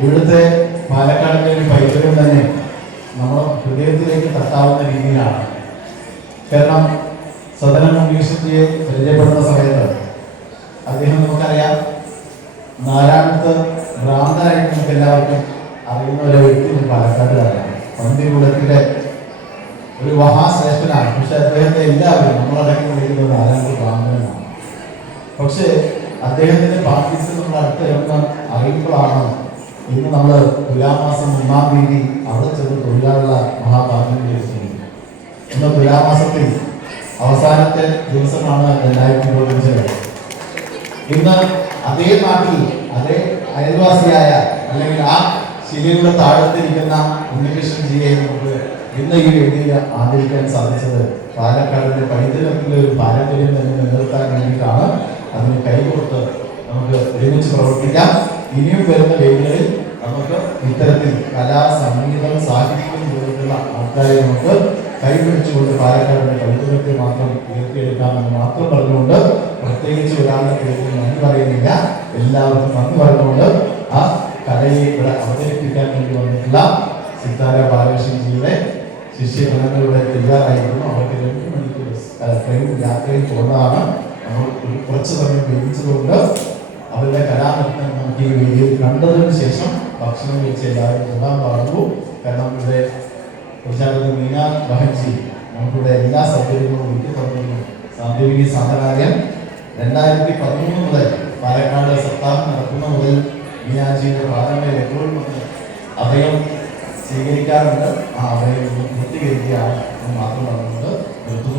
ഇവിടുത്തെ പാലക്കാടിന്റെ ഒരു പൈതൃകം തന്നെ നമ്മുടെ ഹൃദയത്തിലേക്ക് തട്ടാവുന്ന രീതിയിലാണ്. കാരണം സദനം മ്യൂസിയത്തിയെ പരിചയപ്പെടുന്ന സമയത്ത് അദ്ദേഹം നമുക്കറിയാം നാരായണത്ത് ഭ്രാന്തനായിട്ട് നമുക്ക് എല്ലാവർക്കും അറിയുന്ന ഒരു വ്യക്തി പാലക്കാട്ടുകാരാണ് പന്തികുളത്തിലെ ഒരു മഹാശ്രേഷ്ഠനാണ്. പക്ഷെ അദ്ദേഹത്തെ എല്ലാവരും നമ്മളടക്കം വിളിക്കുന്നത് നാലാമത്തെ ഭ്രാന്തനാണ്. പക്ഷേ അദ്ദേഹത്തിന്റെ പാർട്ടിസ് നമ്മൾ അടുത്ത് അറിയുമ്പോഴാണ് ഇന്ന് നമ്മൾ തുലാമാസം ഒന്നാം തീയതി അവിടെ ചെന്ന് തൊഴിലാളികള മഹാഭാഗ്യം ലഭിക്കുന്നത് ഇന്ന് തുലാമാസത്തിൽ അവസാനത്തെ ദിവസമാണ് രണ്ടായിരത്തി ഇരുപത്തിയഞ്ചിൽ ഇന്ന് അതേ നാട്ടിൽ അതേ അയൽവാസിയായ അല്ലെങ്കിൽ ആ ശിലയുടെ താഴത്തിരിക്കുന്ന ഉണ്ണികൃഷ്ണൻ ജിയെ നമുക്ക് ഇന്ന് ഈ വേദിയിൽ ആദരിക്കാൻ സാധിച്ചത് പാലക്കാടിന്റെ പൈതൃകത്തിലെ ഒരു പാരമ്പര്യം തന്നെ നിലനിർത്താൻ വേണ്ടിയിട്ടാണ്. അതിന് കൈകോർത്ത് നമുക്ക് ഒരുമിച്ച് പ്രവർത്തിക്കാം. ഇനിയും വരുന്ന വേദികളിൽ നമുക്ക് ഇത്തരത്തിൽ കലാ സംഗീതം സാഹിത്യം പോലുള്ള ആൾക്കാരെ നമുക്ക് കൈപിടിച്ചുകൊണ്ട് പാലക്കാടിന്റെ കൗതുകത്തെ മാത്രം ഉയർത്തിയെടുക്കാമെന്ന് മാത്രം പറഞ്ഞുകൊണ്ട് പ്രത്യേകിച്ച് ഒരാളുടെ പേരിൽ നന്ദി പറയുന്നില്ല. എല്ലാവർക്കും നന്ദി പറഞ്ഞുകൊണ്ട് ആ കലയെ ഇവിടെ അവതരിപ്പിക്കാൻ വേണ്ടി വന്നിട്ടുള്ള സിത്താര ബാലകൃഷ്ണൻജിയുടെ ശിഷ്യഗണങ്ങളുടെ തയ്യാറായിരുന്നു. അവർക്ക് രണ്ട് മണിക്കൂർ ട്രെയിൻ യാത്രയിൽ പോകുന്നതാണ്. നമ്മൾ കുറച്ച് സമയം ലഭിച്ചതുകൊണ്ട് അവരുടെ കലാനൃത്തം നമുക്ക് ഈ വേദിയിൽ കണ്ടതിന് ശേഷം ഭക്ഷണം വെച്ച് എല്ലാവരും പോകാൻ പാടുള്ളൂ കാരണം ഇവിടെ പ്രചാരക മീന ബഹൻജി നമുക്കിവിടെ എല്ലാ സൗകര്യങ്ങളും ഒരുക്കി തന്നിരുന്നു. സാങ്കേതിക സാധനാലയം. രണ്ടായിരത്തി പതിമൂന്ന് മുതൽ പാലക്കാട് സപ്താഹം നടക്കുന്ന മുതൽ മീനാജിയുടെ പ്രാഥമിക എപ്പോഴും അഭയം സ്വീകരിക്കാറുണ്ട്. ആ അഭയം പൂർത്തീകരിക്കുകയാണ് എന്ന് മാത്രം പറഞ്ഞുകൊണ്ട് നിർത്തുന്നു.